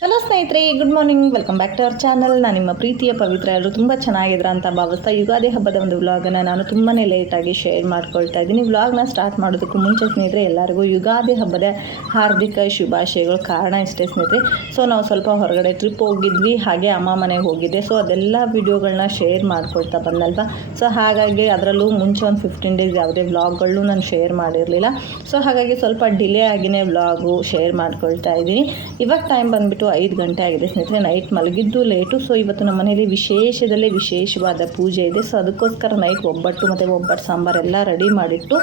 Hello ಸ್ನೇಹಿತರೆ good morning welcome back to our channel ನಾನು ನಿಮ್ಮ ಪ್ರೀತಿಯ ಪವಿತ್ರ. ಎಲ್ಲರೂ ತುಂಬ ಚೆನ್ನಾಗಿದ್ರ ಅಂತ ಭಾವಿಸ್ತಾ ಯುಗಾದಿ ಹಬ್ಬದ ಒಂದು ವ್ಲಾಗನ್ನು ನಾನು ತುಂಬಾ ಲೇಟಾಗಿ ಶೇರ್ ಮಾಡ್ಕೊಳ್ತಾ ಇದ್ದೀನಿ. ವ್ಲಾಗ್ನ ಸ್ಟಾರ್ಟ್ ಮಾಡೋದಕ್ಕೂ ಮುಂಚೆ ಸ್ನೇಹಿತರೆ, ಎಲ್ಲರಿಗೂ ಯುಗಾದಿ ಹಬ್ಬದ ಹಾರ್ದಿಕ ಶುಭಾಶಯಗಳು. ಕಾರಣ ಇಷ್ಟೇ ಸ್ನೇಹಿತರೆ. ಸೊ ನಾವು ಸ್ವಲ್ಪ ಹೊರಗಡೆ ಟ್ರಿಪ್ ಹೋಗಿದ್ವಿ. ಹಾಗೆ ಅಮ್ಮ ಮನೆಗೆ ಹೋಗಿದ್ದೆ. ಸೊ ಅದೆಲ್ಲ ವಿಡಿಯೋಗಳನ್ನ ಶೇರ್ ಮಾಡ್ಕೊಳ್ತಾ ಬಂದಲ್ವಾ? ಸೊ ಹಾಗಾಗಿ ಅದರಲ್ಲೂ ಮುಂಚೆ ಒಂದು ಫಿಫ್ಟೀನ್ ಡೇಸ್ ಯಾವುದೇ ವ್ಲಾಗ್ಗಳನ್ನು ನಾನು ಶೇರ್ ಮಾಡಿರಲಿಲ್ಲ. ಸೊ ಹಾಗಾಗಿ ಸ್ವಲ್ಪ ಡಿಲೇ ಆಗಿನೇ ವ್ಲಾಗು ಶೇರ್ ಮಾಡ್ಕೊಳ್ತಾ ಇದ್ದೀನಿ. ಇವಾಗ ಟೈಮ್ ಬಂದುಬಿಟ್ಟು ಐದು ಗಂಟೆ ಆಗಿದೆ ಸ್ನೇಹಿತರೆ ನೈಟ್ ಮಲಗಿದ್ದು ಲೇಟು ಸೊ ಇವತ್ತು ನಮ್ಮ ಮನೆಯಲ್ಲಿ ವಿಶೇಷದಲ್ಲೇ ವಿಶೇಷವಾದ ಪೂಜೆ ಇದೆ. ಸೊ ಅದಕ್ಕೋಸ್ಕರ ನೈಟ್ ಒಬ್ಬಟ್ಟು ಮತ್ತು ಒಬ್ಬಟ್ಟು ಸಾಂಬಾರೆಲ್ಲ ರೆಡಿ ಮಾಡಿಟ್ಟು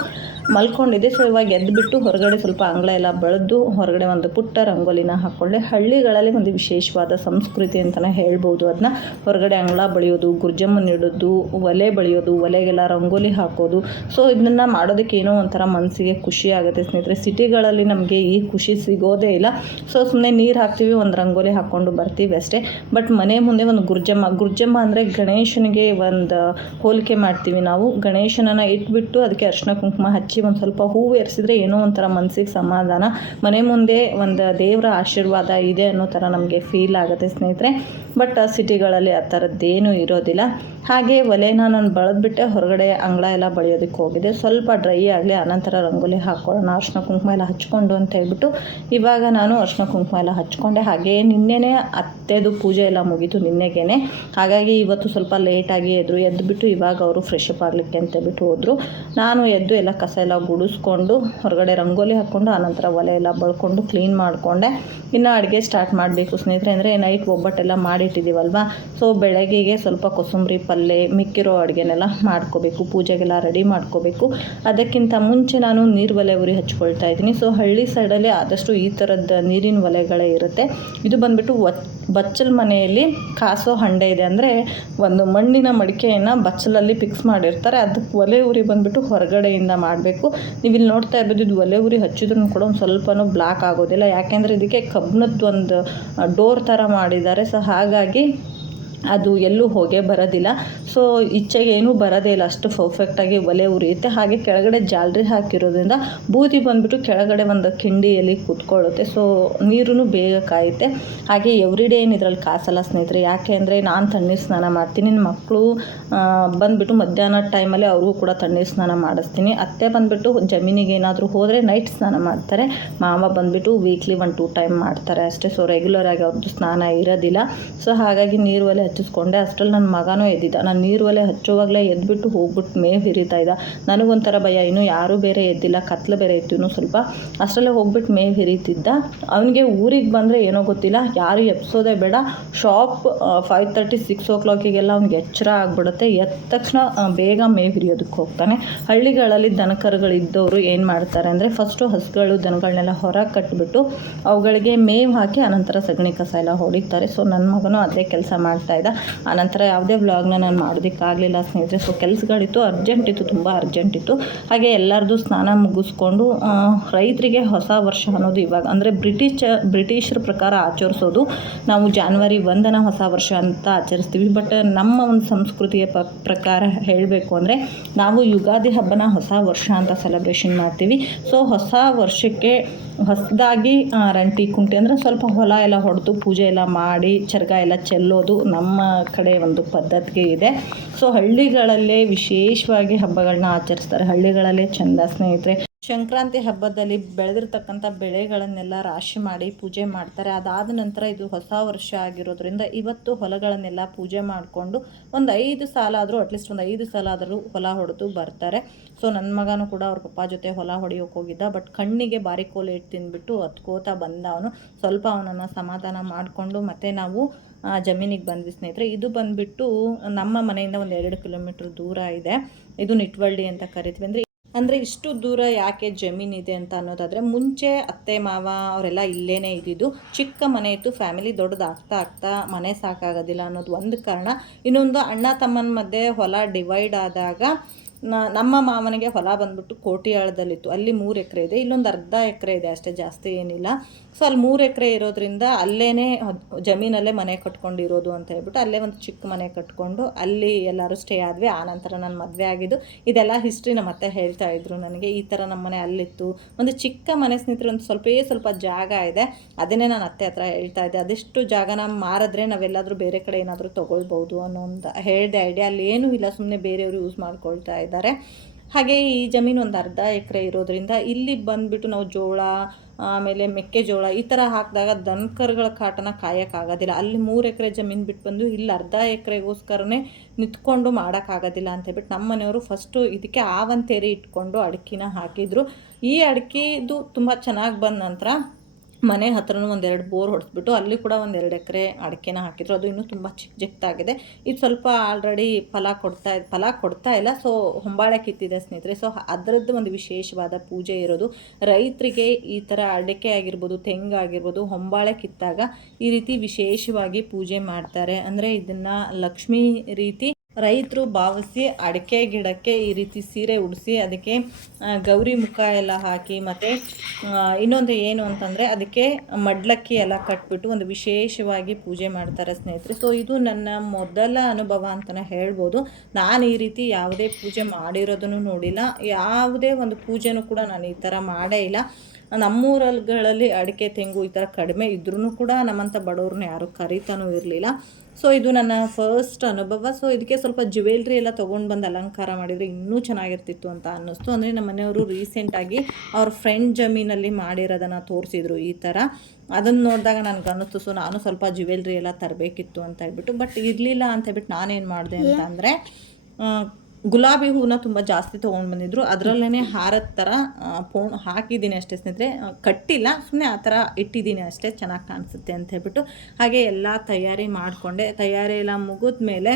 ಮಲ್ಕೊಂಡಿದ್ದೆ. ಸೊ ಇವಾಗ ಎದ್ದುಬಿಟ್ಟು ಹೊರಗಡೆ ಸ್ವಲ್ಪ ಅಂಗಳ ಎಲ್ಲ ಬೆಳೆದು ಹೊರಗಡೆ ಒಂದು ಪುಟ್ಟ ರಂಗೋಲಿನ ಹಾಕ್ಕೊಂಡೆ ಹಳ್ಳಿಗಳಲ್ಲಿ ಒಂದು ವಿಶೇಷವಾದ ಸಂಸ್ಕೃತಿ ಅಂತಲೇ ಹೇಳ್ಬೋದು. ಅದನ್ನ ಹೊರಗಡೆ ಅಂಗಳ ಬಳಿಯೋದು ಗುರ್ಜಮ್ಮನ ಇಡೋದು ಒಲೆ ಬಳಿಯೋದು, ಒಲೆಗೆಲ್ಲ ರಂಗೋಲಿ ಹಾಕೋದು. ಸೊ ಇದನ್ನ ಮಾಡೋದಕ್ಕೆ ಏನೋ ಒಂಥರ ಮನಸ್ಸಿಗೆ ಖುಷಿ ಆಗುತ್ತೆ ಸ್ನೇಹಿತರೆ. ಸಿಟಿಗಳಲ್ಲಿ ನಮಗೆ ಈ ಖುಷಿ ಸಿಗೋದೇ ಇಲ್ಲ. ಸೊ ಸುಮ್ಮನೆ ನೀರು ಹಾಕ್ತೀವಿ, ಒಂದು ರಂಗೋಲಿ ಹಾಕ್ಕೊಂಡು ಬರ್ತೀವಿ ಅಷ್ಟೇ. ಬಟ್ ಮನೆ ಮುಂದೆ ಒಂದು ಗುರ್ಜಮ್ಮ ಗುರ್ಜಮ್ಮ ಅಂದರೆ ಗಣೇಶನಿಗೆ ಒಂದು ಹೋಲಿಕೆ ಮಾಡ್ತೀವಿ ನಾವು. ಗಣೇಶನನ್ನು ಇಟ್ಬಿಟ್ಟು ಅದಕ್ಕೆ ಅರ್ಶಿನ ಕುಂಕುಮ ಹಚ್ಚಿ ಒಂದು ಸ್ವಲ್ಪ ಹೂವು ಏರಿಸಿದ್ರೆ ಏನೋ ಒಂಥರ ಮನಸ್ಸಿಗೆ ಸಮಾಧಾನ. ಮನೆ ಮುಂದೆ ಒಂದು ದೇವರ ಆಶೀರ್ವಾದ ಇದೆ ಅನ್ನೋ ಥರ ನಮಗೆ ಫೀಲ್ ಆಗುತ್ತೆ ಸ್ನೇಹಿತರೆ. ಬಟ್ ಸಿಟಿಗಳಲ್ಲಿ ಆ ಥರದ್ದೇನೂ ಇರೋದಿಲ್ಲ. ಹಾಗೆ ಒಲೆನ ನಾನು ಬಳದ್ಬಿಟ್ಟೆ, ಹೊರಗಡೆ ಅಂಗಳ ಎಲ್ಲ ಬಳಿಯೋದಕ್ಕೆ ಹೋಗಿದೆ ಸ್ವಲ್ಪ ಡ್ರೈ ಆಗಲಿ ಅನಂತರ ರಂಗೋಲಿ ಹಾಕ್ಕೊಳ್ಳೋಣ ಅರ್ಶಿನ ಕುಂಕುಮ ಎಲ್ಲ ಹಚ್ಕೊಂಡು ಅಂತ ಹೇಳ್ಬಿಟ್ಟು ಇವಾಗ ನಾನು ಅರ್ಶಿನ ಕುಂಕುಮ ಎಲ್ಲ ಹಚ್ಕೊಂಡೆ. ಹಾಗೆ ನಿನ್ನೆನೇ ಅತ್ತೆದು ಪೂಜೆ ಎಲ್ಲ ಮುಗೀತು ನಿನ್ನೆಗೇನೆ. ಹಾಗಾಗಿ ಇವತ್ತು ಸ್ವಲ್ಪ ಲೇಟಾಗಿ ಎದ್ರು ಎದ್ದುಬಿಟ್ಟು ಇವಾಗ ಅವರು ಫ್ರೆಶ್ ಅಪ್ ಆಗಲಿಕ್ಕೆ ಅಂತ ಹೇಳ್ಬಿಟ್ಟು ಹೋದರು. ನಾನು ಎದ್ದು ಎಲ್ಲ ಕಸ ಎಲ್ಲ ಗುಡಿಸ್ಕೊಂಡು, ಹೊರಗಡೆ ರಂಗೋಲಿ ಹಾಕ್ಕೊಂಡು ಆನಂತರ ಒಲೆ ಎಲ್ಲ ಬಳ್ಕೊಂಡು ಕ್ಲೀನ್ ಮಾಡಿಕೊಂಡೆ. ಇನ್ನು ಅಡುಗೆ ಸ್ಟಾರ್ಟ್ ಮಾಡಬೇಕು ಸ್ನೇಹಿತರೆ, ಅಂದರೆ ನೈಟ್ ಒಬ್ಬಟ್ಟೆಲ್ಲ ಮಾಡಿಟ್ಟಿದ್ದೀವಲ್ವ ಸೊ ಬೆಳಗ್ಗೆಗೆ ಸ್ವಲ್ಪ ಕೊಸಂಬರಿ ಪಲ್ಯ ಮಿಕ್ಕಿರೋ ಅಡುಗೆನೆಲ್ಲ ಮಾಡ್ಕೋಬೇಕು, ಪೂಜೆಗೆಲ್ಲ ರೆಡಿ ಮಾಡ್ಕೋಬೇಕು. ಅದಕ್ಕಿಂತ ಮುಂಚೆ ನಾನು ನೀರು ಒಲೆ ಉರಿ ಹಚ್ಕೊಳ್ತಾ ಇದ್ದೀನಿ. ಸೊ ಹಳ್ಳಿ ಸೈಡಲ್ಲಿ ಆದಷ್ಟು ಈ ಥರದ ನೀರಿನ ಒಲೆಗಳೇ ಇರುತ್ತೆ. ಇದು ಬಂದುಬಿಟ್ಟು ಬಚ್ಚಲ್ ಮನೆಯಲ್ಲಿ ಕಾಸೋ ಹಂಡೆ ಇದೆ ಅಂದರೆ ಒಂದು ಮಣ್ಣಿನ ಮಡಿಕೆಯನ್ನು ಬಚ್ಚಲಲ್ಲಿ ಫಿಕ್ಸ್ ಮಾಡಿರ್ತಾರೆ. ಅದಕ್ಕೆ ಒಲೆ ಉರಿ ಬಂದುಬಿಟ್ಟು ಹೊರಗಡೆಯಿಂದ ಮಾಡಬೇಕು. ನೀವು ಇಲ್ಲಿ ನೋಡ್ತಾ ಇರ್ಬೋದು ಇದು ಒಲೆ ಉರಿ ಹಚ್ಚಿದ್ರೂ ಕೂಡ ಒಂದು ಸ್ವಲ್ಪನೂ ಬ್ಲಾಕ್ ಆಗೋದಿಲ್ಲ. ಯಾಕೆಂದರೆ ಇದಕ್ಕೆ ಕಬ್ಬಿಣದ್ದು ಒಂದು ಡೋರ್ ಥರ ಮಾಡಿದ್ದಾರೆ. ಸೊ ಹಾಗಾಗಿ ಅದು ಎಲ್ಲೂ ಹೋಗೇ ಬರೋದಿಲ್ಲ. ಸೊ ಈಚೆಗೆ ಏನೂ ಬರೋದೇ ಇಲ್ಲ. ಅಷ್ಟು ಪರ್ಫೆಕ್ಟಾಗಿ ಒಲೆ ಉರಿಯುತ್ತೆ. ಹಾಗೆ ಕೆಳಗಡೆ ಜಾಲರಿ ಹಾಕಿರೋದ್ರಿಂದ ಬೂದಿ ಬಂದುಬಿಟ್ಟು ಕೆಳಗಡೆ ಒಂದು ಕಿಂಡಿಯಲ್ಲಿ ಕೂತ್ಕೊಳ್ಳುತ್ತೆ. ಸೊ ನೀರು ಬೇಗ ಕಾಯುತ್ತೆ. ಹಾಗೆ ಎವ್ರಿ ಡೇ ಏನು ಇದರಲ್ಲಿ ಕಾಸಲ್ಲ ಸ್ನೇಹಿತರೆ. ಯಾಕೆ ಅಂದರೆ ನಾನು ತಣ್ಣೀರು ಸ್ನಾನ ಮಾಡ್ತೀನಿ. ಮಕ್ಕಳು ಬಂದುಬಿಟ್ಟು ಮಧ್ಯಾಹ್ನ ಟೈಮಲ್ಲಿ ಅವ್ರಿಗೂ ಕೂಡ ತಣ್ಣೀರು ಸ್ನಾನ ಮಾಡಿಸ್ತೀನಿ. ಅತ್ತೆ ಬಂದುಬಿಟ್ಟು ಜಮೀನಿಗೆ ಏನಾದರೂ ಹೋದರೆ ನೈಟ್ ಸ್ನಾನ ಮಾಡ್ತಾರೆ. ಮಾವ ಬಂದುಬಿಟ್ಟು ವೀಕ್ಲಿ ಒನ್ ಟೂ ಟೈಮ್ ಮಾಡ್ತಾರೆ ಅಷ್ಟೇ. ಸೊ ರೆಗ್ಯುಲರ್ ಆಗಿ ಅವ್ರದ್ದು ಸ್ನಾನ ಇರೋದಿಲ್ಲ. ಸೊ ಹಾಗಾಗಿ ನೀರು ಒಲೆ ಹಚ್ಚಿಸ್ಕೊಂಡೆ ಅಷ್ಟರಲ್ಲಿ ನನ್ನ ಮಗನೂ ಎದ್ದಿದ್ದ. ನಾನು ನೀರು ಒಲೆ ಹಚ್ಚುವಾಗಲೇ ಎದ್ಬಿಟ್ಟು ಹೋಗ್ಬಿಟ್ಟು ಮೇ ಹಿರಿತಾ ಇದ್ದ. ನನಗೊಂಥರ ಭಯ. ಇನ್ನೂ ಯಾರೂ ಬೇರೆ ಎದ್ದಿಲ್ಲ. ಕತ್ಲು ಬೇರೆ ಇತ್ತು ಸ್ವಲ್ಪ. ಅಷ್ಟರಲ್ಲೇ ಹೋಗ್ಬಿಟ್ಟು ಮೇ ಹಿರಿತಿದ್ದ. ಅವನಿಗೆ ಊರಿಗೆ ಬಂದರೆ ಏನೋ ಗೊತ್ತಿಲ್ಲ. ಯಾರು ಎಪ್ಸೋದೇ ಬೇಡ. ಶಾಪ್ ಫೈವ್ ತರ್ಟಿ ಸಿಕ್ಸ್ ಓ ಕ್ಲಾಕಿಗೆಲ್ಲ ಅವ್ನಿಗೆ ಎಚ್ಚರ ಆಗಿಬಿಡುತ್ತೆ. ಎದ್ದ ತಕ್ಷಣ ಬೇಗ ಮೇವು ಹಿರಿಯೋದಕ್ಕೆ ಹೋಗ್ತಾನೆ. ಹಳ್ಳಿಗಳಲ್ಲಿ ದನಕರುಗಳಿದ್ದವರು ಏನು ಮಾಡ್ತಾರೆ ಅಂದರೆ ಫಸ್ಟು ಹಸುಗಳು ದನಗಳನ್ನೆಲ್ಲ ಹೊರಗೆ ಕಟ್ಟಿಬಿಟ್ಟು ಅವುಗಳಿಗೆ ಮೇವು ಹಾಕಿ ಅನಂತರ ಸಗಣಿ ಕಸ ಎಲ್ಲ ಹೊಡಿತಾರೆ. ಸೊ ನನ್ನ ಮಗನೂ ಅದೇ ಕೆಲಸ ಮಾಡ್ತಾ ಇದ್ದ ಆನಂತರ ಯಾವುದೇ ವ್ಲಾಗ್ನ ನಾನು ಮಾಡೋದಕ್ಕಾಗಲಿಲ್ಲ ಸ್ನೇಹಿತರೆ. ಸೊ ಕೆಲಸಗಳಿತ್ತು ಅರ್ಜೆಂಟ್ ಇತ್ತು ತುಂಬ ಅರ್ಜೆಂಟ್ ಇತ್ತು. ಹಾಗೆ ಎಲ್ಲರದು ಸ್ನಾನ ಮುಗಿಸ್ಕೊಂಡು ಆ, ರೈತರಿಗೆ ಹೊಸ ವರ್ಷ ಅನ್ನೋದು ಇವಾಗ ಅಂದರೆ ಬ್ರಿಟಿಷ್ ಬ್ರಿಟಿಷರ ಪ್ರಕಾರ ಆಚರಿಸೋದು ನಾವು ಜಾನ್ವರಿ ಒಂದನ ಹೊಸ ವರ್ಷ ಅಂತ ಆಚರಿಸ್ತೀವಿ. ಬಟ್ ನಮ್ಮ ಒಂದು ಸಂಸ್ಕೃತಿಯ ಪ್ರಕಾರ ಹೇಳಬೇಕು ಅಂದರೆ ನಾವು ಯುಗಾದಿ ಹಬ್ಬನ ಹೊಸ ವರ್ಷ ಅಂತ ಸೆಲೆಬ್ರೇಷನ್ ಮಾಡ್ತೀವಿ. ಸೊ ಹೊಸ ವರ್ಷಕ್ಕೆ ಹೊಸದಾಗಿ ರಂಟಿ ಕುಂಟೆ ಅಂದರೆ ಸ್ವಲ್ಪ ಹೊಲ ಎಲ್ಲ ಹೊಡೆದು ಪೂಜೆ ಎಲ್ಲ ಮಾಡಿ ಚರ್ಗ ಎಲ್ಲ ಚೆಲ್ಲೋದು ನಮ್ಮ ಕಡೆ ಒಂದು ಪದ್ಧತಿ ಇದೆ. ಸೊ ಹಳ್ಳಿಗಳಲ್ಲೇ ವಿಶೇಷವಾಗಿ ಹಬ್ಬಗಳನ್ನ ಆಚರಿಸ್ತಾರೆ. ಹಳ್ಳಿಗಳಲ್ಲೇ ಚಂದ ಸ್ನೇಹಿತರೆ, ಸಂಕ್ರಾಂತಿ ಹಬ್ಬದಲ್ಲಿ ಬೆಳೆದಿರ್ತಕ್ಕಂಥ ಬೆಳೆಗಳನ್ನೆಲ್ಲ ರಾಶಿ ಮಾಡಿ ಪೂಜೆ ಮಾಡ್ತಾರೆ. ಅದಾದ ನಂತರ ಇದು ಹೊಸ ವರ್ಷ ಆಗಿರೋದ್ರಿಂದ ಇವತ್ತು ಹೊಲಗಳನ್ನೆಲ್ಲ ಪೂಜೆ ಮಾಡಿಕೊಂಡು ಒಂದು ಐದು ಸಾಲ ಆದರೂ ಅಟ್ಲೀಸ್ಟ್ ಒಂದು ಐದು ಸಾಲ ಆದರೂ ಹೊಲ ಹೊಡೆದು ಬರ್ತಾರೆ. ಸೊ ನನ್ನ ಮಗನೂ ಕೂಡ ಅವ್ರ ಪಪ್ಪ ಜೊತೆ ಹೊಲ ಹೊಡಿಯೋಕೆ ಹೋಗಿದ್ದ. ಬಟ್ ಕಣ್ಣಿಗೆ ಬಾರಿ ಇಟ್ಟು ತಿಂದ್ಬಿಟ್ಟು ಹತ್ಕೋತಾ ಬಂದ ಅವನು ಸ್ವಲ್ಪ ಅವನನ್ನು ಸಮಾಧಾನ ಮಾಡಿಕೊಂಡು ಮತ್ತೆ ನಾವು ಜಮೀನಿಗೆ ಬಂದ್ವಿ ಸ್ನೇಹಿತರೆ. ಇದು ಬಂದುಬಿಟ್ಟು ನಮ್ಮ ಮನೆಯಿಂದ ಒಂದು ಎರಡು ಕಿಲೋಮೀಟ್ರ್ ದೂರ ಇದೆ. ಇದು ನಿಟ್ವಳ್ಳಿ ಅಂತ ಕರಿತೀವಿ. ಅಂದರೆ ಅಂದರೆ ಇಷ್ಟು ದೂರ ಯಾಕೆ ಜಮೀನಿದೆ ಅಂತ ಅನ್ನೋದಾದರೆ ಮುಂಚೆ ಅತ್ತೆ, ಮಾವ ಅವರೆಲ್ಲ ಇಲ್ಲೇ ಇದ್ದಿದ್ದು. ಚಿಕ್ಕ ಮನೆ ಇತ್ತು, ಫ್ಯಾಮಿಲಿ ದೊಡ್ಡದಾಗ್ತಾ ಆಗ್ತಾ ಮನೆ ಸಾಕಾಗೋದಿಲ್ಲ ಅನ್ನೋದು ಒಂದು ಕಾರಣ. ಇನ್ನೊಂದು ಅಣ್ಣ, ತಮ್ಮನ ಮಧ್ಯೆ ಹೊಲ ಡಿವೈಡ್ ಆದಾಗ ನಮ್ಮ ಮಾವನಿಗೆ ಹೊಲ ಬಂದ್ಬಿಟ್ಟು ಕೋಟಿಯಾಳದಲ್ಲಿತ್ತು. ಅಲ್ಲಿ ಮೂರು ಎಕರೆ ಇದೆ, ಇಲ್ಲೊಂದು ಅರ್ಧ ಎಕರೆ ಇದೆ, ಅಷ್ಟೇ ಜಾಸ್ತಿ ಏನಿಲ್ಲ. ಸೊ ಅಲ್ಲಿ ಮೂರು ಎಕರೆ ಇರೋದ್ರಿಂದ ಅಲ್ಲೇ ಜಮೀನಲ್ಲೇ ಮನೆ ಕಟ್ಕೊಂಡಿರೋದು ಅಂತ ಹೇಳ್ಬಿಟ್ಟು ಅಲ್ಲೇ ಒಂದು ಚಿಕ್ಕ ಮನೆ ಕಟ್ಕೊಂಡು ಅಲ್ಲಿ ಎಲ್ಲರೂ ಸ್ಟೇ ಆದ್ವಿ. ಆನಂತರ ನಾನು ಮದುವೆ ಆಗಿದ್ದು. ಇದೆಲ್ಲ ಹಿಸ್ಟ್ರಿ ನಮ್ಮ ಅತ್ತೆ ಹೇಳ್ತಾ ಇದ್ರು ನನಗೆ. ಈ ಥರ ನಮ್ಮ ಮನೆ ಅಲ್ಲಿತ್ತು. ಒಂದು ಚಿಕ್ಕ ಮನೆ ಸ್ನೇಹಿತರು ಒಂದು ಸ್ವಲ್ಪೇ ಸ್ವಲ್ಪ ಜಾಗ ಇದೆ. ಅದನ್ನೇ ನಾನು ಅತ್ತೆ ಹತ್ರ ಹೇಳ್ತಾ ಇದ್ದೆ. ಅದೆಷ್ಟು ಜಾಗನ ಮಾರಿದ್ರೆ ನಾವೆಲ್ಲಾದರೂ ಬೇರೆ ಕಡೆ ಏನಾದರೂ ತೊಗೊಳ್ಬೋದು ಅನ್ನೋ ಒಂದು ಹೇಳಿದೆ ಐಡಿಯಾ ಅಲ್ಲಿ ಏನೂ ಇಲ್ಲ. ಸುಮ್ಮನೆ ಬೇರೆಯವರು ಯೂಸ್ ಮಾಡ್ಕೊಳ್ತಾ ಇದ್ದಾರೆ. ಹಾಗೆ ಈ ಜಮೀನು ಒಂದು ಅರ್ಧ ಎಕರೆ ಇರೋದ್ರಿಂದ ಇಲ್ಲಿ ಬಂದುಬಿಟ್ಟು ನಾವು ಜೋಳ ಆಮೇಲೆ ಮೆಕ್ಕೆಜೋಳ, ಈ ಥರ ಹಾಕಿದಾಗ ದನಕರುಗಳ ಕಾಟನ ಕಾಯೋಕ್ಕಾಗೋದಿಲ್ಲ ಅಲ್ಲಿ ಮೂರು ಎಕರೆ ಜಮೀನು ಬಿಟ್ಟು ಬಂದು ಇಲ್ಲಿ ಅರ್ಧ ಎಕರೆಗೋಸ್ಕರನೇ ನಿಂತ್ಕೊಂಡು ಮಾಡೋಕ್ಕಾಗೋದಿಲ್ಲ ಅಂತ ಹೇಳ್ಬಿಟ್ಟು ನಮ್ಮ ಮನೆಯವರು ಫಸ್ಟು ಇದಕ್ಕೆ ಆವಂತೇರಿ ಇಟ್ಕೊಂಡು ಅಡಿಕೆನ ಹಾಕಿದ್ರು. ಈ ಅಡಿಕೆದು ತುಂಬ ಚೆನ್ನಾಗಿ ಬಂದ ನಂತರ ಮನೆ ಹತ್ರನೂ ಒಂದೆರಡು ಬೋರ್ ಹೊಡೆಸ್ಬಿಟ್ಟು ಅಲ್ಲಿ ಕೂಡ ಒಂದೆರಡು ಎಕರೆ ಅಡಿಕೆನ ಹಾಕಿದ್ರು. ಅದು ಇನ್ನೂ ತುಂಬ ಚಿಕ್ಕ ಚಿಕ್ಕದಾಗಿದೆ ಇದು ಸ್ವಲ್ಪ ಆಲ್ರೆಡಿ ಫಲ ಕೊಡ್ತಾ ಫಲ ಕೊಡ್ತಾ ಇಲ್ಲ. ಸೊ ಹೊಂಬಾಳೆ ಕಿತ್ತಿದೆ ಸ್ನೇಹಿತರೆ. ಸೊ ಅದರದ್ದು ಒಂದು ವಿಶೇಷವಾದ ಪೂಜೆ ಇರೋದು. ರೈತರಿಗೆ ಈ ಥರ ಅಡಿಕೆ ಆಗಿರ್ಬೋದು ತೆಂಗಾಗಿರ್ಬೋದು ಹೊಂಬಾಳೆ ಕಿತ್ತಾಗ ಈ ರೀತಿ ವಿಶೇಷವಾಗಿ ಪೂಜೆ ಮಾಡ್ತಾರೆ. ಅಂದರೆ ಇದನ್ನು ಲಕ್ಷ್ಮೀ ರೀತಿ ರೈತರು ಭಾವಿಸಿ ಅಡಿಕೆ ಗಿಡಕ್ಕೆ ಈ ರೀತಿ ಸೀರೆ ಉಡಿಸಿ ಅದಕ್ಕೆ ಗೌರಿ ಮುಖ ಎಲ್ಲ ಹಾಕಿ ಮತ್ತು ಇನ್ನೊಂದು ಏನು ಅಂತಂದರೆ ಅದಕ್ಕೆ ಮಡ್ಲಕ್ಕಿ ಎಲ್ಲ ಕಟ್ಬಿಟ್ಟು ಒಂದು ವಿಶೇಷವಾಗಿ ಪೂಜೆ ಮಾಡ್ತಾರೆ ಸ್ನೇಹಿತರೆ. ಸೊ ಇದು ನನ್ನ ಮೊದಲ ಅನುಭವ ಅಂತಲೇ ಹೇಳ್ಬೋದು. ನಾನು ಈ ರೀತಿ ಯಾವುದೇ ಪೂಜೆ ಮಾಡಿರೋದನ್ನು ನೋಡಿಲ್ಲ. ಯಾವುದೇ ಒಂದು ಪೂಜೆನೂ ಕೂಡ ನಾನು ಈ ಥರ ಮಾಡೇ ಇಲ್ಲ. ನಮ್ಮೂರಲ್ಗಳಲ್ಲಿ ಅಡಿಕೆ, ತೆಂಗು ಈ ಥರ ಕಡಿಮೆ ಇದ್ರೂ ಕೂಡ ನಮ್ಮಂಥ ಬಡವ್ರನ್ನ ಯಾರೂ ಕರೀತಾನೂ ಇರಲಿಲ್ಲ. ಸೊ ಇದು ನನ್ನ ಫಸ್ಟ್ ಅನುಭವ. ಸೊ ಇದಕ್ಕೆ ಸ್ವಲ್ಪ ಜ್ಯುವೆಲ್ರಿ ಎಲ್ಲ ತೊಗೊಂಡು ಬಂದು ಅಲಂಕಾರ ಮಾಡಿದರೆ ಇನ್ನೂ ಚೆನ್ನಾಗಿರ್ತಿತ್ತು ಅಂತ ಅನ್ನಿಸ್ತು. ಅಂದರೆ ನಮ್ಮ ಮನೆಯವರು ರೀಸೆಂಟಾಗಿ ಅವ್ರ ಫ್ರೆಂಡ್ ಜಮೀನಲ್ಲಿ ಮಾಡಿರೋದನ್ನು ತೋರಿಸಿದ್ರು ಈ ಥರ ಅದನ್ನು ನೋಡಿದಾಗ ನನಗೆ ಅನ್ನಿಸ್ತು ಸೊ ನಾನು ಸ್ವಲ್ಪ ಜ್ಯುವೆಲ್ರಿ ಎಲ್ಲ ತರಬೇಕಿತ್ತು ಅಂತ ಹೇಳ್ಬಿಟ್ಟು. ಬಟ್ ಇರಲಿಲ್ಲ ಅಂತ ಹೇಳ್ಬಿಟ್ಟು ನಾನೇನು ಮಾಡಿದೆ ಅಂತ ಅಂದರೆ ಗುಲಾಬಿ ಹೂವನ್ನ ತುಂಬ ಜಾಸ್ತಿ ತೊಗೊಂಡು ಬಂದಿದ್ರು. ಅದರಲ್ಲೇ ಹಾರದ ಥರ ಪೋಣ್ ಹಾಕಿದ್ದೀನಿ ಅಷ್ಟೇ ಸ್ನೇಹಿತರೆ. ಕಟ್ಟಿಲ್ಲ ಸುಮ್ಮನೆ ಆ ಥರ ಇಟ್ಟಿದ್ದೀನಿ ಅಷ್ಟೇ, ಚೆನ್ನಾಗಿ ಕಾಣಿಸುತ್ತೆ ಅಂತ ಹೇಳ್ಬಿಟ್ಟು. ಹಾಗೆ ಎಲ್ಲ ತಯಾರಿ ಮಾಡಿಕೊಂಡೆ. ತಯಾರಿ ಎಲ್ಲ ಮುಗಿದ ಮೇಲೆ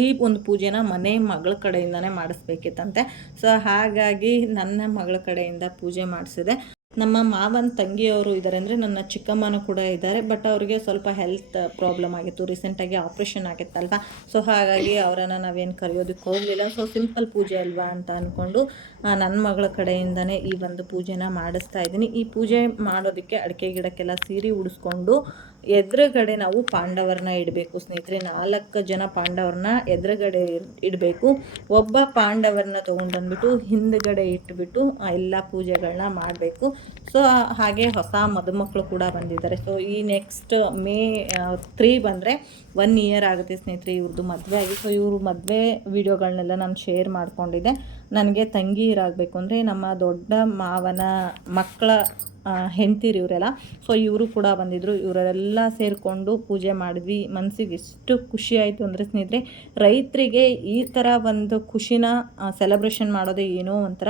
ಈ ಒಂದು ಪೂಜೆನ ಮನೆ ಮಗಳ ಕಡೆಯಿಂದನೇ ಮಾಡಿಸ್ಬೇಕಿತ್ತಂತೆ. ಸೊ ಹಾಗಾಗಿ ನನ್ನ ಮಗಳ ಕಡೆಯಿಂದ ಪೂಜೆ ಮಾಡಿಸಿದೆ. ನಮ್ಮ ಮಾವನ ತಂಗಿಯವರು ಇದ್ದಾರೆ ಅಂದರೆ ನನ್ನ ಚಿಕ್ಕಮ್ಮನೂ ಕೂಡ ಇದ್ದಾರೆ ಬಟ್ ಅವರಿಗೆ ಸ್ವಲ್ಪ ಹೆಲ್ತ್ ಪ್ರಾಬ್ಲಮ್ ಆಗಿತ್ತು ರೀಸೆಂಟಾಗಿ ಆಪ್ರೇಷನ್ ಆಗಿತ್ತಲ್ವ? ಸೊ ಹಾಗಾಗಿ ಅವರನ್ನು ನಾವೇನು ಕರೆಯೋದಕ್ಕೆ ಹೋಗಲಿಲ್ಲ. ಸೊ ಸಿಂಪಲ್ ಪೂಜೆ ಅಲ್ವಾ ಅಂತ ಅಂದ್ಕೊಂಡು ನನ್ನ ಮಗಳ ಕಡೆಯಿಂದನೇ ಈ ಒಂದು ಪೂಜೆನ ಮಾಡಿಸ್ತಾ ಇದ್ದೀನಿ. ಈ ಪೂಜೆ ಮಾಡೋದಕ್ಕೆ ಅಡಿಕೆ ಗಿಡಕ್ಕೆಲ್ಲ ಸೀರೆ ಉಡಿಸ್ಕೊಂಡು ಎದುರುಗಡೆ ನಾವು ಪಾಂಡವರನ್ನ ಇಡಬೇಕು. ಸ್ನೇಹಿತರೆ, ನಾಲ್ಕು ಜನ ಪಾಂಡವರನ್ನ ಎದುರುಗಡೆ ಇಡಬೇಕು. ಒಬ್ಬ ಪಾಂಡವರನ್ನ ತೊಗೊಂಡು ಹಿಂದ್ಗಡೆ ಇಟ್ಬಿಟ್ಟು ಆ ಎಲ್ಲ ಪೂಜೆಗಳನ್ನ ಮಾಡಬೇಕು. ಸೊ, ಹಾಗೆ ಹೊಸ ಮದುಮಕ್ಕಳು ಕೂಡ ಬಂದಿದ್ದಾರೆ. ಸೊ, ಈ ನೆಕ್ಸ್ಟ್ ಮೇ ತ್ರೀ ಬಂದರೆ ಒನ್ ಇಯರ್ ಆಗುತ್ತೆ ಸ್ನೇಹಿತರೆ ಇವ್ರದ್ದು ಮದುವೆ ಆಗಿ. ಸೊ ಇವರು ಮದುವೆ ವೀಡಿಯೋಗಳನ್ನೆಲ್ಲ ನಾನು ಶೇರ್ ಮಾಡಿಕೊಂಡಿದ್ದೆ. ನನಗೆ ತಂಗಿ ಇರಾಗಬೇಕು ಅಂದರೆ ನಮ್ಮ ದೊಡ್ಡ ಮಾವನ ಮಕ್ಕಳ ಹೆಂಡ್ತಿರು ಇವರೆಲ್ಲ. ಸೊ ಇವರು ಕೂಡ ಬಂದಿದ್ದರು ಇವರೆಲ್ಲ ಸೇರಿಕೊಂಡು ಪೂಜೆ ಮಾಡಿದ್ವಿ. ಮನಸ್ಸಿಗೆ ಎಷ್ಟು ಖುಷಿ ಆಯಿತು ಅಂದರೆ ಸ್ನೇಹಿತರೆ, ರೈತರಿಗೆ ಈ ಥರ ಒಂದು ಖುಷಿನ ಸೆಲೆಬ್ರೇಷನ್ ಮಾಡೋದೇ ಏನೋ ಒಂಥರ.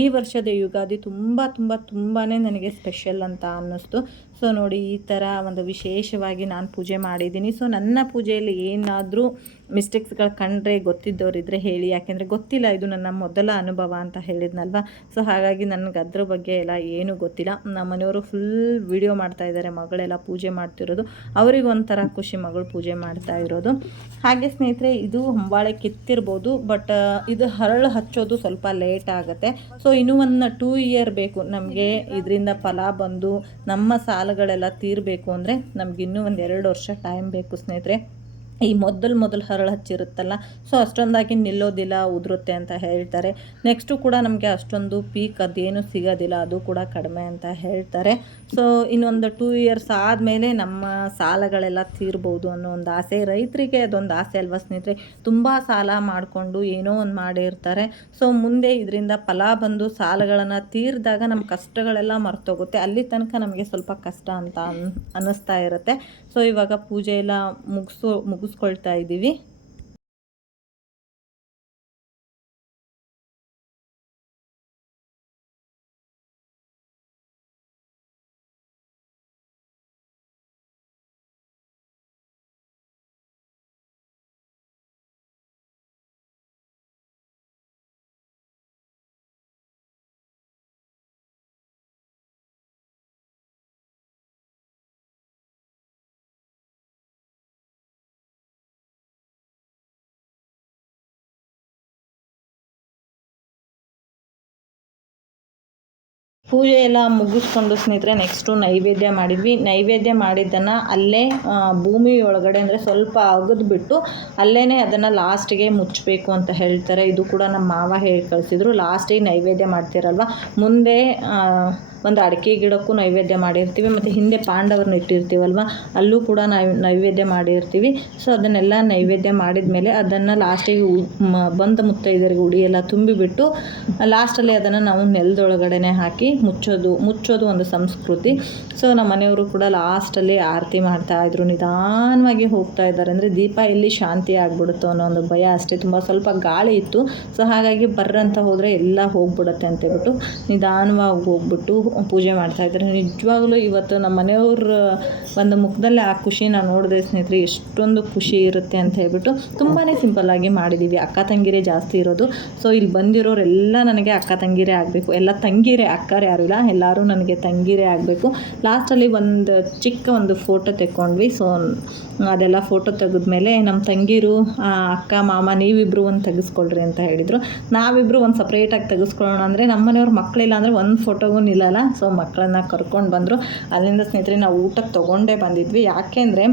ಈ ವರ್ಷದ ಯುಗಾದಿ ತುಂಬ ತುಂಬ ತುಂಬಾ ನನಗೆ ಸ್ಪೆಷಲ್ ಅಂತ ಅನ್ನಿಸ್ತು. ಸೊ ನೋಡಿ, ಈ ಥರ ಒಂದು ವಿಶೇಷವಾಗಿ ನಾನು ಪೂಜೆ ಮಾಡಿದ್ದೀನಿ. ಸೊ ನನ್ನ ಪೂಜೆಯಲ್ಲಿ ಏನಾದರೂ ಮಿಸ್ಟೇಕ್ಸ್ಗಳು ಕಂಡ್ರೆ ಗೊತ್ತಿದ್ದವರಿದ್ದರೆ ಹೇಳಿ. ಯಾಕೆಂದರೆ ಗೊತ್ತಿಲ್ಲ, ಇದು ನನ್ನ ಮೊದಲ ಅನುಭವ ಅಂತ ಹೇಳಿದ್ನಲ್ವ? ಸೊ ಹಾಗಾಗಿ ನನಗೆ ಅದ್ರ ಬಗ್ಗೆ ಎಲ್ಲ ಏನೂ ಗೊತ್ತಿಲ್ಲ. ನಮ್ಮ ಮನೆಯವರು ಫುಲ್ ವಿಡಿಯೋ ಮಾಡ್ತಾ ಇದ್ದಾರೆ ಮಗಳೆಲ್ಲ ಪೂಜೆ ಮಾಡ್ತಿರೋದು. ಅವರಿಗೊಂಥರ ಖುಷಿ ಮಗಳು ಪೂಜೆ ಮಾಡ್ತಾ ಇರೋದು. ಹಾಗೆ ಸ್ನೇಹಿತರೆ, ಇದು ಹೊಂಬಾಳೆ ಕಿತ್ತಿರ್ಬೋದು, ಬಟ್ ಇದು ಹರಳು ಹಚ್ಚೋದು ಸ್ವಲ್ಪ ಲೇಟ್ ಆಗುತ್ತೆ. ಸೊ ಇನ್ನೂ ಒಂದು ಟೂ ಇಯರ್ ಬೇಕು. ನಮಗೆ ಇದರಿಂದ ಫಲ ಬಂದು, ನಮ್ಮ ಸಾಲಗಳೆಲ್ಲ ತೀರಬೇಕು ಅಂದರೆ ನಮಗಿನ್ನೂ ಒಂದು ಎರಡು ವರ್ಷ ಟೈಮ್ ಬೇಕು ಸ್ನೇಹಿತರೆ. ಈ ಮೊದಲು ಮೊದಲು ಹರಳು ಹಚ್ಚಿರುತ್ತಲ್ಲ. ಸೊ ಅಷ್ಟೊಂದಾಗಿ ನಿಲ್ಲೋದಿಲ್ಲ, ಉದುರುತ್ತೆ ಅಂತ ಹೇಳ್ತಾರೆ. ನೆಕ್ಸ್ಟು ಕೂಡ ನಮಗೆ ಅಷ್ಟೊಂದು ಪೀಕ್ ಅದೇನು ಸಿಗೋದಿಲ್ಲ, ಅದು ಕೂಡ ಕಡಿಮೆ ಅಂತ ಹೇಳ್ತಾರೆ. ಸೊ ಇನ್ನೊಂದು ಟೂ ಇಯರ್ಸ್ ಆದಮೇಲೆ ನಮ್ಮ ಸಾಲಗಳೆಲ್ಲ ತೀರ್ಬೋದು ಅನ್ನೋ ಒಂದು ಆಸೆ. ರೈತರಿಗೆ ಅದೊಂದು ಆಸೆ ಅಲ್ವಾ ಸ್ನೇಹಿತರೆ? ತುಂಬ ಸಾಲ ಮಾಡಿಕೊಂಡು ಏನೋ ಒಂದು ಮಾಡಿರ್ತಾರೆ ಸೊ ಮುಂದೆ ಇದರಿಂದ ಫಲ ಬಂದು ಸಾಲಗಳನ್ನು ತೀರಿದಾಗ ನಮ್ಮ ಕಷ್ಟಗಳೆಲ್ಲ ಮರ್ತೋಗುತ್ತೆ. ಅಲ್ಲಿ ತನಕ ನಮಗೆ ಸ್ವಲ್ಪ ಕಷ್ಟ ಅಂತ ಅನ್, ಅನ್ನಿಸ್ತಾ ಇರುತ್ತೆ. ಸೊ ಇವಾಗ ಪೂಜೆ ಎಲ್ಲ ಮುಗಿಸೋ ಮುಗಿಸ್ಕೊಳ್ತಾ ಇದ್ದೀವಿ. ಪೂಜೆ ಎಲ್ಲ ಮುಗಿಸ್ಕೊಂಡು ಸ್ನೇಹಿತರೆ ನೆಕ್ಸ್ಟು ನೈವೇದ್ಯ ಮಾಡಿದ್ವಿ. ನೈವೇದ್ಯ ಮಾಡಿದ್ದನ್ನು ಅಲ್ಲೇ ಭೂಮಿ ಒಳಗಡೆ ಅಂದರೆ ಸ್ವಲ್ಪ ಅಗದ್ಬಿಟ್ಟು ಅಲ್ಲೇ ಅದನ್ನು ಲಾಸ್ಟಿಗೆ ಮುಚ್ಚಬೇಕು ಅಂತ ಹೇಳ್ತಾರೆ. ಇದು ಕೂಡ ನಮ್ಮ ಮಾವ ಹೇಳಿ ಕಳಿಸಿದ್ರು. ಲಾಸ್ಟಿಗೆ ನೈವೇದ್ಯ ಮಾಡ್ತೀರಲ್ವ? ಮುಂದೆ ಒಂದು ಅಡಿಕೆ ಗಿಡಕ್ಕೂ ನೈವೇದ್ಯ ಮಾಡಿರ್ತೀವಿ ಮತ್ತು ಹಿಂದೆ ಪಾಂಡವರನ್ನ ಇಟ್ಟಿರ್ತೀವಲ್ವ, ಅಲ್ಲೂ ಕೂಡ ನೈ, ನೈವೇದ್ಯ ಮಾಡಿರ್ತೀವಿ. ಸೊ ಅದನ್ನೆಲ್ಲ ನೈವೇದ್ಯ ಮಾಡಿದ ಮೇಲೆ ಅದನ್ನು ಲಾಸ್ಟಿಗೆ ಬಂದ ಮುತ್ತೈದರಿಗೆ ಉಡಿ ಎಲ್ಲ ತುಂಬಿಬಿಟ್ಟು ಲಾಸ್ಟಲ್ಲಿ ಅದನ್ನು ನಾವು ನೆಲದೊಳಗಡೆನೆ ಹಾಕಿ ಮುಚ್ಚೋದು ಮುಚ್ಚೋದು ಒಂದು ಸಂಸ್ಕೃತಿ. ಸೊ ನಮ್ಮ ಮನೆಯವರು ಕೂಡ ಲಾಸ್ಟಲ್ಲಿ ಆರತಿ ಮಾಡ್ತಾ ಇದ್ರು. ನಿಧಾನವಾಗಿ ಹೋಗ್ತಾ ಇದ್ದಾರೆ. ಅಂದರೆ ದೀಪ ಎಲ್ಲಿ ಶಾಂತಿ ಆಗ್ಬಿಡುತ್ತೋ ಅನ್ನೋ ಒಂದು ಭಯ ಅಷ್ಟೇ. ತುಂಬ ಸ್ವಲ್ಪ ಗಾಳಿ ಇತ್ತು. ಸೊ ಹಾಗಾಗಿ ಬರ್ರಂತ ಹೋದರೆ ಎಲ್ಲ ಹೋಗ್ಬಿಡುತ್ತೆ ಅಂತೇಳ್ಬಿಟ್ಟು ನಿಧಾನವಾಗಿ ಹೋಗ್ಬಿಟ್ಟು ಪೂಜೆ ಮಾಡ್ತಾ ಇದ್ದಾರೆ. ನಿಜವಾಗ್ಲೂ ಇವತ್ತು ನಮ್ಮ ಮನೆಯವ್ರ, ಒಂದು ಮುಖದಲ್ಲಿ ಆ ಖುಷಿ ನಾನು ನೋಡಿದೆ ಸ್ನೇಹಿತರೆ, ಎಷ್ಟೊಂದು ಖುಷಿ ಇರುತ್ತೆ ಅಂತ ಹೇಳ್ಬಿಟ್ಟು ತುಂಬಾ ಸಿಂಪಲ್ಲಾಗಿ ಮಾಡಿದ್ದೀವಿ ಅಕ್ಕ, ತಂಗಿರೇ ಜಾಸ್ತಿ ಇರೋದು. ಸೊ ಇಲ್ಲಿ ಬಂದಿರೋರೆಲ್ಲ ನನಗೆ ಅಕ್ಕ, ತಂಗಿರೇ ಆಗಬೇಕು. ಎಲ್ಲ ತಂಗಿರೇ, ಅಕ್ಕರು ಯಾರು ಇಲ್ಲ. ಎಲ್ಲರೂ ನನಗೆ ತಂಗಿರೇ ಆಗಬೇಕು. ಲಾಸ್ಟಲ್ಲಿ ಒಂದು ಚಿಕ್ಕ ಒಂದು ಫೋಟೋ ತೆಕ್ಕೊಂಡ್ವಿ. ಸೊ ಅದೆಲ್ಲ ಫೋಟೋ ತೆಗೆದ್ಮೇಲೆ ನಮ್ಮ ತಂಗಿರು ಅಕ್ಕ, ಮಾಮ ನೀವಿಬ್ಬರು ಒಂದು ತೆಗೆಸ್ಕೊಳ್ರಿ ಅಂತ ಹೇಳಿದರು. ನಾವಿಬ್ಬರು ಒಂದು ಸಪ್ರೇಟಾಗಿ ತೆಗೆಸ್ಕೊಳ್ಳೋಣ ಅಂದರೆ ನಮ್ಮ ಮನೆಯವ್ರ ಮಕ್ಕಳಿಲ್ಲ ಅಂದರೆ ಒಂದು ಫೋಟೋಗೂ ನಿಲ್ಲಲ್ಲ. ಸೊ ಮಕ್ಕಳನ್ನ ಕರ್ಕೊಂಡು ಬಂದರು. ಅಲ್ಲಿಂದ ಸ್ನೇಹಿತರೆ, ನಾವು ಊಟಕ್ಕೆ ತೊಗೊಂಡೇ ಬಂದಿದ್ವಿ. ಯಾಕೆಂದರೆ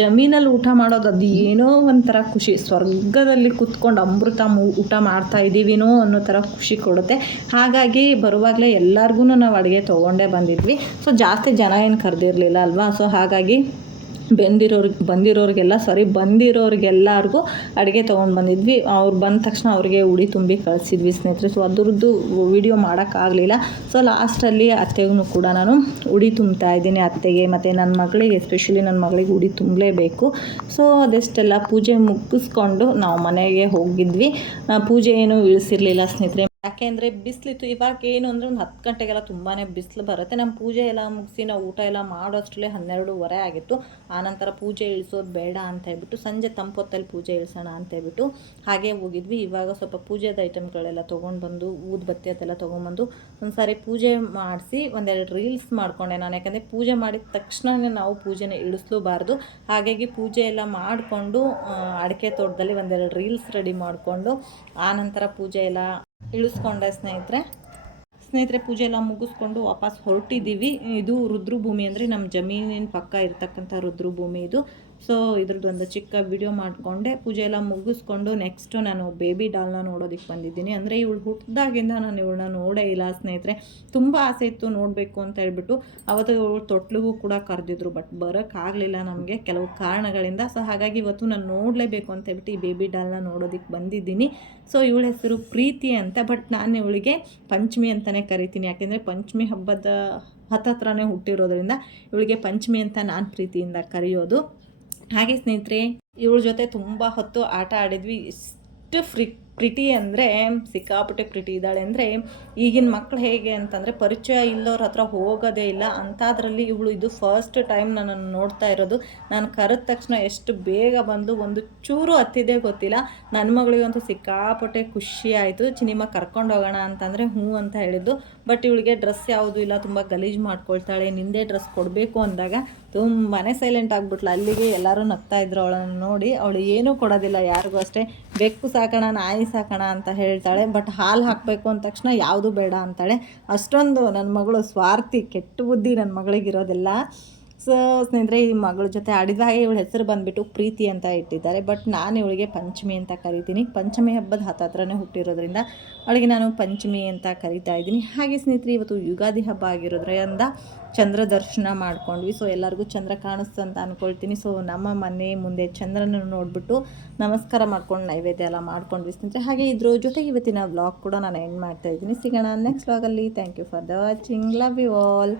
ಜಮೀನಲ್ಲಿ ಊಟ ಮಾಡೋದು ಅದು ಏನೋ ಒಂಥರ ಖುಷಿ. ಸ್ವರ್ಗದಲ್ಲಿ ಕುತ್ಕೊಂಡು ಅಮೃತ ಊಟ ಮಾಡ್ತಾ ಇದ್ದೀವಿನೋ ಅನ್ನೋ ಥರ ಖುಷಿ ಕೊಡುತ್ತೆ. ಹಾಗಾಗಿ ಬರುವಾಗಲೇ ಎಲ್ಲರಿಗೂ ನಾವು ಅಡುಗೆ ತೊಗೊಂಡೇ ಬಂದಿದ್ವಿ. ಸೊ ಜಾಸ್ತಿ ಜನ ಏನು ಕರೆದಿರಲಿಲ್ಲ ಅಲ್ವಾ? ಸೊ ಹಾಗಾಗಿ ಬೆಂದಿರೋರ್ಗೆ ಬಂದಿರೋರಿಗೆಲ್ಲ ಸಾರಿ ಬಂದಿರೋರಿಗೆಲ್ಲರಿಗೂ ಅಡುಗೆ ತೊಗೊಂಡು ಬಂದಿದ್ವಿ. ಅವ್ರು ಬಂದ ತಕ್ಷಣ ಅವ್ರಿಗೆ ಉಡಿ ತುಂಬಿ ಕಳಿಸಿದ್ವಿ ಸ್ನೇಹಿತರೆ. ಸೊ ಅದರದ್ದು ವಿಡಿಯೋ ಮಾಡೋಕ್ಕಾಗಲಿಲ್ಲ. ಸೊ ಲಾಸ್ಟಲ್ಲಿ ಅತ್ತೆಗೂ ಕೂಡ ನಾನು ಉಡಿ ತುಂಬ್ತಾ ಇದ್ದೀನಿ ಅತ್ತೆಗೆ ಮತ್ತು ನನ್ನ ಮಗಳಿಗೆ ಎಸ್ಪೆಷಲಿ ನನ್ನ ಮಗಳಿಗೆ ಉಡಿ ತುಂಬಲೇಬೇಕು. ಸೊ ಅದೆಷ್ಟೆಲ್ಲ ಪೂಜೆ ಮುಗಿಸ್ಕೊಂಡು ನಾವು ಮನೆಗೆ ಹೋಗಿದ್ವಿ. ಪೂಜೆ ಏನು ಇಳಿಸಿರಲಿಲ್ಲ ಸ್ನೇಹಿತರೆ. ಯಾಕೆಂದರೆ ಬಿಸಿಲಿತ್ತು. ಇವಾಗ ಏನು ಅಂದರೆ ಒಂದು ಹತ್ತು ಗಂಟೆಗೆಲ್ಲ ತುಂಬಾ ಬಿಸಿಲು ಬರುತ್ತೆ. ನಮ್ಮ ಪೂಜೆ ಎಲ್ಲ ಮುಗಿಸಿ ನಾವು ಊಟ ಎಲ್ಲ ಮಾಡೋಷ್ಟರಲ್ಲೇ ಹನ್ನೆರಡುವರೆ ಆಗಿತ್ತು. ಆನಂತರ ಪೂಜೆ ಇಳಿಸೋದು ಬೇಡ ಅಂತ ಹೇಳ್ಬಿಟ್ಟು ಸಂಜೆ ತಂಪೊತ್ತಲ್ಲಿ ಪೂಜೆ ಇಳಿಸೋಣ ಅಂತ ಹೇಳ್ಬಿಟ್ಟು ಹಾಗೆ ಹೋಗಿದ್ವಿ. ಇವಾಗ ಸ್ವಲ್ಪ ಪೂಜೆದ ಐಟಮ್ಗಳೆಲ್ಲ ತೊಗೊಂಡು ಬಂದು ಊದ್ಬತ್ತಿ ಅದೆಲ್ಲ ತೊಗೊಂಬಂದು ಒಂದು ಸಾರಿ ಪೂಜೆ ಮಾಡಿಸಿ ಒಂದೆರಡು ರೀಲ್ಸ್ ಮಾಡಿಕೊಂಡೆ ನಾನು. ಯಾಕಂದರೆ ಪೂಜೆ ಮಾಡಿದ ತಕ್ಷಣವೇ ನಾವು ಪೂಜೆನ ಇಳಿಸ್ಲೂಬಾರ್ದು. ಹಾಗಾಗಿ ಪೂಜೆ ಎಲ್ಲ ಮಾಡಿಕೊಂಡು ಅಡಿಕೆ ತೋಟದಲ್ಲಿ ಒಂದೆರಡು ರೀಲ್ಸ್ ರೆಡಿ ಮಾಡಿಕೊಂಡು, ಆನಂತರ ಪೂಜೆ ಎಲ್ಲ ಇಳಿಸ್ಕೊಂಡೆ ಸ್ನೇಹಿತರೆ. ಸ್ನೇಹಿತರೆ ಪೂಜೆ ಎಲ್ಲ ಮುಗಿಸ್ಕೊಂಡು ವಾಪಸ್ ಹೊರಟಿದ್ದೀವಿ. ಇದು ರುದ್ರಭೂಮಿ ಅಂದರೆ ನಮ್ಮ ಜಮೀನಿನ ಪಕ್ಕ ಇರ್ತಕ್ಕಂಥ ರುದ್ರಭೂಮಿ ಇದು. ಸೊ ಇದ್ರದ್ದು ಒಂದು ಚಿಕ್ಕ ವಿಡಿಯೋ ಮಾಡಿಕೊಂಡೆ. ಪೂಜೆ ಎಲ್ಲ ಮುಗಿಸ್ಕೊಂಡು ನೆಕ್ಸ್ಟು ನಾನು ಬೇಬಿ ಡಾಲ್ನ ನೋಡೋದಕ್ಕೆ ಬಂದಿದ್ದೀನಿ. ಅಂದರೆ ಇವಳು ಹುಟ್ಟಿದಾಗಿಂದ ನಾನು ಇವಳನ್ನ ನೋಡೇ ಇಲ್ಲ ಸ್ನೇಹಿತರೆ. ತುಂಬ ಆಸೆ ಇತ್ತು ನೋಡಬೇಕು ಅಂತ ಹೇಳ್ಬಿಟ್ಟು. ಅವತ್ತು ಇವಳು ತೊಟ್ಲಿಗೂ ಕೂಡ ಕರೆದಿದ್ರು ಬಟ್ ಬರೋಕ್ಕಾಗಲಿಲ್ಲ ನಮಗೆ. ಕೆಲವು ಕಾರಣಗಳಿಂದ. ಸೊ ಹಾಗಾಗಿ ಇವತ್ತು ನಾನು ನೋಡಲೇಬೇಕು ಅಂತ ಹೇಳ್ಬಿಟ್ಟು ಈ ಬೇಬಿ ಡಾಲ್ನ ನೋಡೋದಕ್ಕೆ ಬಂದಿದ್ದೀನಿ. ಸೊ ಇವಳ ಹೆಸರು ಪ್ರೀತಿ ಅಂತ ಬಟ್ ನಾನು ಇವಳಿಗೆ ಪಂಚಮಿ ಅಂತಲೇ ಕರಿತೀನಿ. ಯಾಕೆಂದರೆ ಪಂಚಮಿ ಹಬ್ಬದ ಹತ್ತತ್ರನೇ ಹುಟ್ಟಿರೋದ್ರಿಂದ ಇವಳಿಗೆ ಪಂಚಮಿ ಅಂತ ನಾನು ಪ್ರೀತಿಯಿಂದ ಕರೆಯೋದು. ಹಾಗೆ ಸ್ನೇಹಿತರೆ ಇವಳ ಜೊತೆ ತುಂಬ ಹೊತ್ತು ಆಟ ಆಡಿದ್ವಿ. ಎಷ್ಟು ಫ್ರಿ ಪ್ರಿಟಿ ಅಂದರೆ ಸಿಕ್ಕಾಪಟ್ಟೆ ಪ್ರಿಟಿ ಇದ್ದಾಳೆ ಅಂದರೆ ಈಗಿನ ಮಕ್ಕಳು ಹೇಗೆ ಅಂತಂದರೆ ಪರಿಚಯ ಇಲ್ಲವ್ರ ಹತ್ರ ಹೋಗೋದೇ ಇಲ್ಲ. ಅಂಥದ್ರಲ್ಲಿ ಇವಳು ಇದು ಫಸ್ಟ್ ಟೈಮ್ ನನ್ನನ್ನು ನೋಡ್ತಾ ಇರೋದು. ನಾನು ಕರೆದ ತಕ್ಷಣ ಎಷ್ಟು ಬೇಗ ಬಂದು ಒಂದು ಚೂರು ಹತ್ತಿದೆ ಗೊತ್ತಿಲ್ಲ. ನನ್ನ ಮಗಳಿಗಂತೂ ಸಿಕ್ಕಾಪಟ್ಟೆ ಖುಷಿ ಆಯಿತು. ಚಿನಿಮ ಕರ್ಕೊಂಡು ಹೋಗೋಣ ಅಂತಂದರೆ ಹ್ಞೂ ಅಂತ ಹೇಳಿದ್ದು. ಬಟ್ ಇವಳಿಗೆ ಡ್ರೆಸ್ ಯಾವುದು ಇಲ್ಲ. ತುಂಬ ಗಲೀಜು ಮಾಡ್ಕೊಳ್ತಾಳೆ. ನಿಂದೇ ಡ್ರೆಸ್ ಕೊಡಬೇಕು ಅಂದಾಗ ತುಂಬಾ ಸೈಲೆಂಟ್ ಆಗಿಬಿಟ್ಲು. ಅಲ್ಲಿಗೆ ಎಲ್ಲರೂ ನಗ್ತಾ ಇದ್ರು ಅವಳನ್ನು ನೋಡಿ. ಅವಳು ಏನೂ ಕೊಡೋದಿಲ್ಲ ಯಾರಿಗೂ ಅಷ್ಟೇ. ಬೆಕ್ಕು ಸಾಕೋಣ, ನಾಯಿ ಸಾಕೋಣ ಅಂತ ಹೇಳ್ತಾಳೆ. ಬಟ್ ಹಾಲು ಹಾಕಬೇಕು ಅಂದ ತಕ್ಷಣ ಯಾವುದು ಬೇಡ ಅಂತಾಳೆ. ಅಷ್ಟೊಂದು ನನ್ನ ಮಗಳು ಸ್ವಾರ್ಥಿ, ಕೆಟ್ಟ ಬುದ್ಧಿ ನನ್ನ ಮಗಳಿಗಿರೋದೆಲ್ಲ. ಸೊ ಸ್ನೇಹಿತರೆ, ಈ ಮಗಳ ಜೊತೆ ಆಡಿದ ಹಾಗೆ ಇವಳ ಹೆಸರು ಬಂದುಬಿಟ್ಟು ಪ್ರೀತಿ ಅಂತ ಇಟ್ಟಿದ್ದಾರೆ. ಬಟ್ ನಾನು ಇವಳಿಗೆ ಪಂಚಮಿ ಅಂತ ಕರಿತೀನಿ. ಪಂಚಮಿ ಹಬ್ಬದ ಹತ್ತತ್ರನೇ ಹುಟ್ಟಿರೋದ್ರಿಂದ ಅವಳಿಗೆ ನಾನು ಪಂಚಮಿ ಅಂತ ಕರಿತಾ ಇದ್ದೀನಿ. ಹಾಗೆ ಸ್ನೇಹಿತರೆ, ಇವತ್ತು ಯುಗಾದಿ ಹಬ್ಬ ಆಗಿರೋದ್ರಿಂದ ಚಂದ್ರ ದರ್ಶನ ಮಾಡ್ಕೊಂಡ್ವಿ. ಸೊ ಎಲ್ಲರಿಗೂ ಚಂದ್ರ ಕಾಣಿಸ್ತು ಅಂತ ಅಂದ್ಕೊಳ್ತೀನಿ ಸೊ ನಮ್ಮ ಮನೆ ಮುಂದೆ ಚಂದ್ರನ ನೋಡಿಬಿಟ್ಟು ನಮಸ್ಕಾರ ಮಾಡ್ಕೊಂಡು ನೈವೇದ್ಯ ಎಲ್ಲ ಮಾಡ್ಕೊಂಡ್ವಿ ಸ್ನೇಹಿತರೆ. ಹಾಗೆ ಇದ್ರ ಜೊತೆಗೆ ಇವತ್ತಿನ ವ್ಲಾಗ್ ಕೂಡ ನಾನು ಎಂಡ್ ಮಾಡ್ತಾ ಇದ್ದೀನಿ. ಸಿಗೋಣ ನೆಕ್ಸ್ಟ್ ವ್ಲಾಗಲ್ಲಿ thank you for the watching love you all